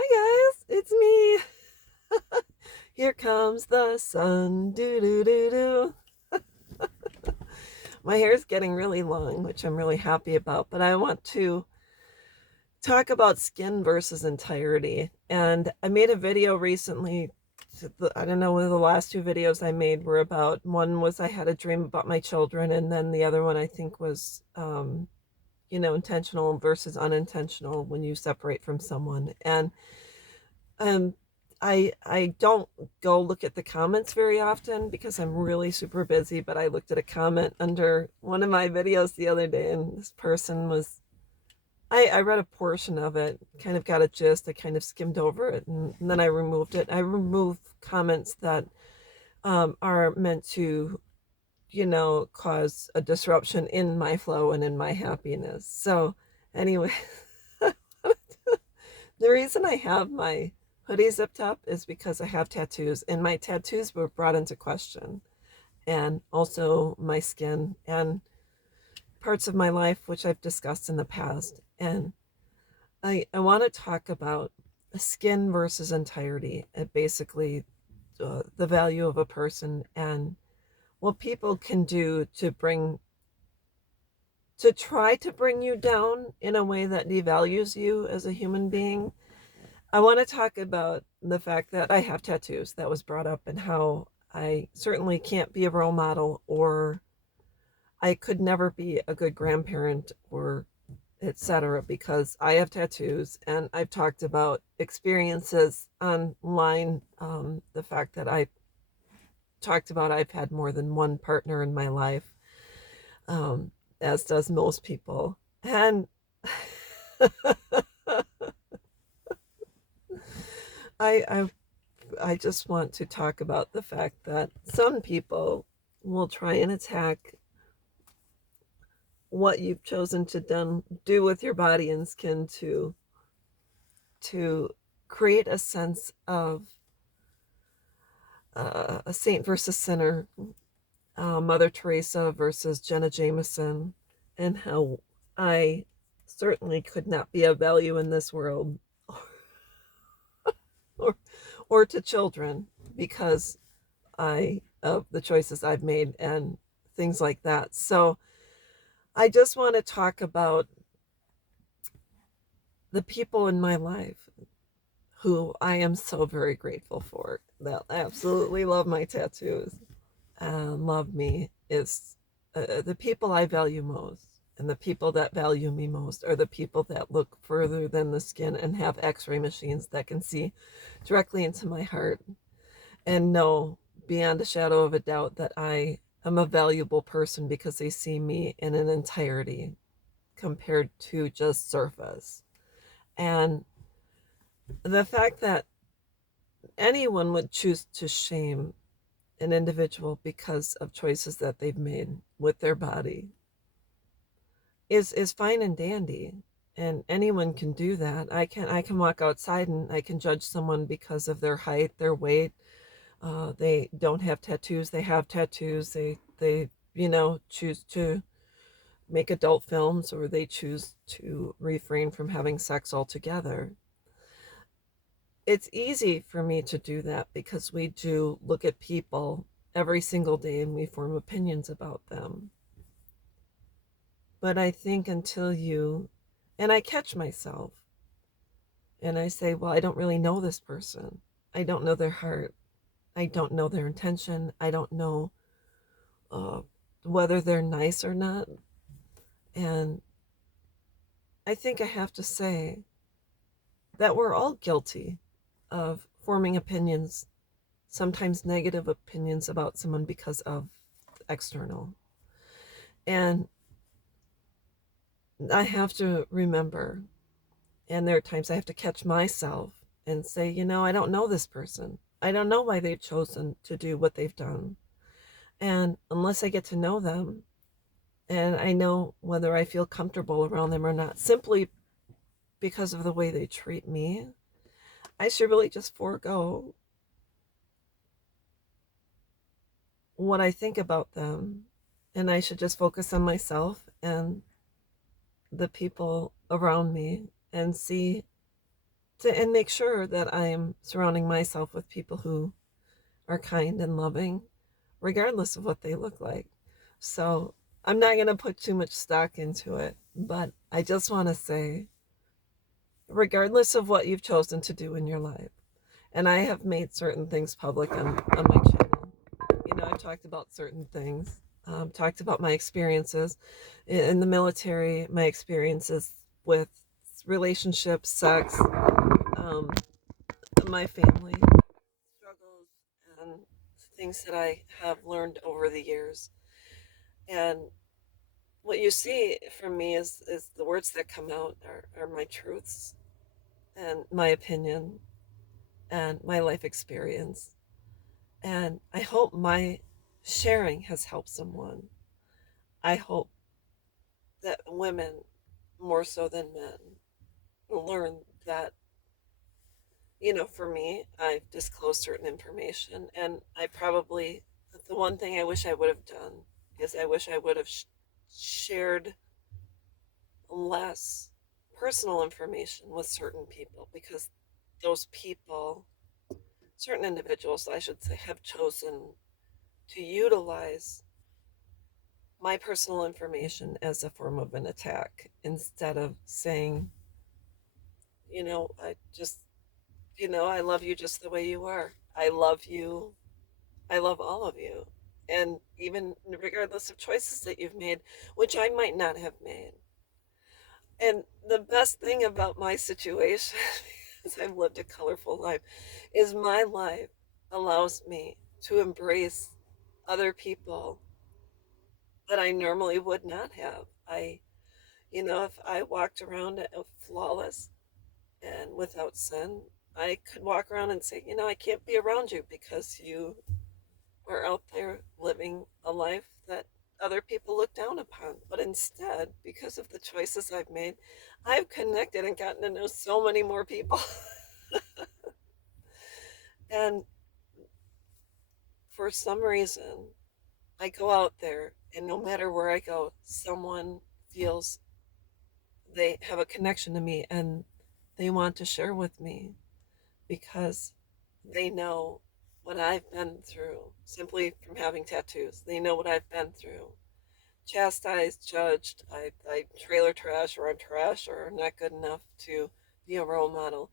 Hi guys, it's me. Here comes the sun. Do do do do. My hair is getting really long, which I'm really happy about, but I want to talk about skin versus entirety. And I made a video recently. I don't know, one of the last two videos I made were about, one was I had a dream about my children, and then the other one I think was intentional versus unintentional when you separate from someone. And Um, I don't go look at the comments very often because I'm really super busy, but I looked at a comment under one of my videos the other day, and this person was, I read a portion of it, kind of got a gist. I kind of skimmed over it, and then I removed it. I remove comments that are meant to, cause a disruption in my flow and in my happiness. So anyway, the reason I have my hoodie zipped up is because I have tattoos, and my tattoos were brought into question, and also my skin and parts of my life, which I've discussed in the past. And I want to talk about skin versus entirety, and basically the value of a person and what people can do to try to bring you down in a way that devalues you as a human being. I want to talk about the fact that I have tattoos. That was brought up, and how I certainly can't be a role model, or I could never be a good grandparent, or etc., because I have tattoos. And I've talked about experiences online, the fact that I talked about I've had more than one partner in my life, um, as does most people. And I, I I just want to talk about the fact that some people will try and attack what you've chosen to do with your body and skin to create a sense of a saint versus sinner, Mother Teresa versus Jenna Jameson, and how I certainly could not be of value in this world, or or to children, because I of the choices I've made and things like that. So I just want to talk about the people in my life who I am so very grateful for, that absolutely love my tattoos and love me, is the people I value most. And the people that value me most are the people that look further than the skin and have x-ray machines that can see directly into my heart and know beyond a shadow of a doubt that I am a valuable person because they see me in an entirety compared to just surface. And the fact that anyone would choose to shame an individual because of choices that they've made with their body is fine and dandy, and anyone can do that. I can walk outside and I can judge someone because of their height, their weight. They don't have tattoos, they have tattoos. They choose to make adult films, or they choose to refrain from having sex altogether. It's easy for me to do that because we do look at people every single day and we form opinions about them. But I think until you, and I catch myself and I say, well, I don't really know this person. I don't know their heart. I don't know their intention. I don't know uh, whether they're nice or not. And I think I have to say that we're all guilty of forming opinions, sometimes negative opinions about someone because of external. And I have to remember, and there are times I have to catch myself and say, I don't know this person. I don't know why they've chosen to do what they've done. And unless I get to know them and I know whether I feel comfortable around them or not, simply because of the way they treat me, I should really just forego what I think about them. And I should just focus on myself and the people around me and see and make sure that I am surrounding myself with people who are kind and loving, regardless of what they look like. So I'm not going to put too much stock into it, but I just want to say, regardless of what you've chosen to do in your life, and I have made certain things public on my channel. I've talked about certain things, talked about my experiences in the military, my experiences with relationships, sex, um, my family struggles, and things that I have learned over the years. And what you see from me is the words that come out are my truths and my opinion and my life experience. And I hope my sharing has helped someone. I hope that women, more so than men, learn that, for me, I've disclosed certain information. And the one thing I wish I would have done is I wish I would have shared less personal information with certain people, because those people, certain individuals, I should say, have chosen to utilize my personal information as a form of an attack instead of saying, I just, I love you just the way you are. I love you. I love all of you. And even regardless of choices that you've made, which I might not have made. And the best thing about my situation, because I've lived a colorful life, is my life allows me to embrace other people that I normally would not have. If I walked around flawless and without sin, I could walk around and say, I can't be around you because you are out there living a life that other people look down upon. But instead, because of the choices I've made, I've connected and gotten to know so many more people. And for some reason, I go out there, and no matter where I go, someone feels they have a connection to me and they want to share with me because they know what I've been through simply from having tattoos. They know what I've been through. Chastised, judged, I trailer trash, or I'm trash, or not good enough to be a role model.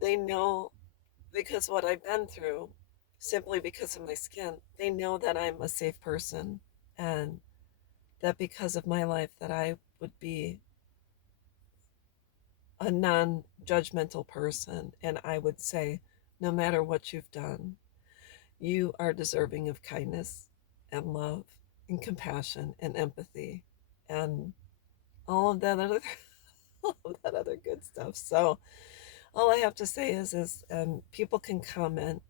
They know, because what I've been through, simply because of my skin, they know that I'm a safe person, and that because of my life that I would be a non-judgmental person, and I would say, no matter what you've done, you are deserving of kindness and love and compassion and empathy and all of that other all of that other good stuff. So all I have to say is people can comment.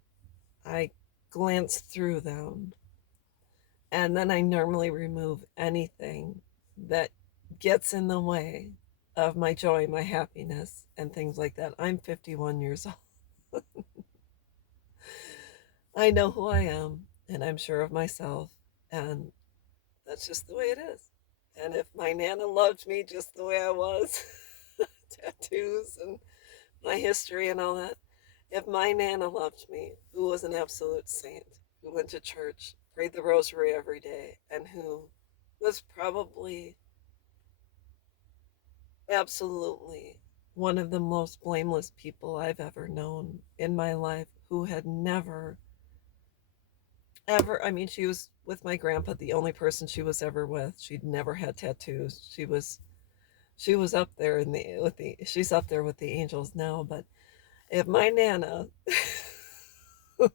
I glance through them, and then I normally remove anything that gets in the way of my joy, my happiness, and things like that. I'm 51 years old. I know who I am, and I'm sure of myself, and that's just the way it is. And if my Nana loved me just the way I was, tattoos and my history and all that, if my Nana loved me, who was an absolute saint, who went to church, prayed the rosary every day, and who was probably absolutely one of the most blameless people I've ever known in my life, who had never, ever, I mean, she was with my grandpa, the only person she was ever with. She'd never had tattoos. She was up there she's up there with the angels now. But if my Nana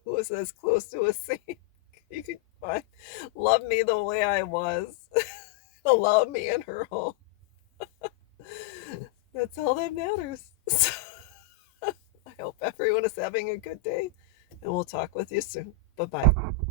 was as close to a saint you could find, loved me the way I was, allowed me in her home, that's all that matters. So, I hope everyone is having a good day, and we'll talk with you soon. Bye bye.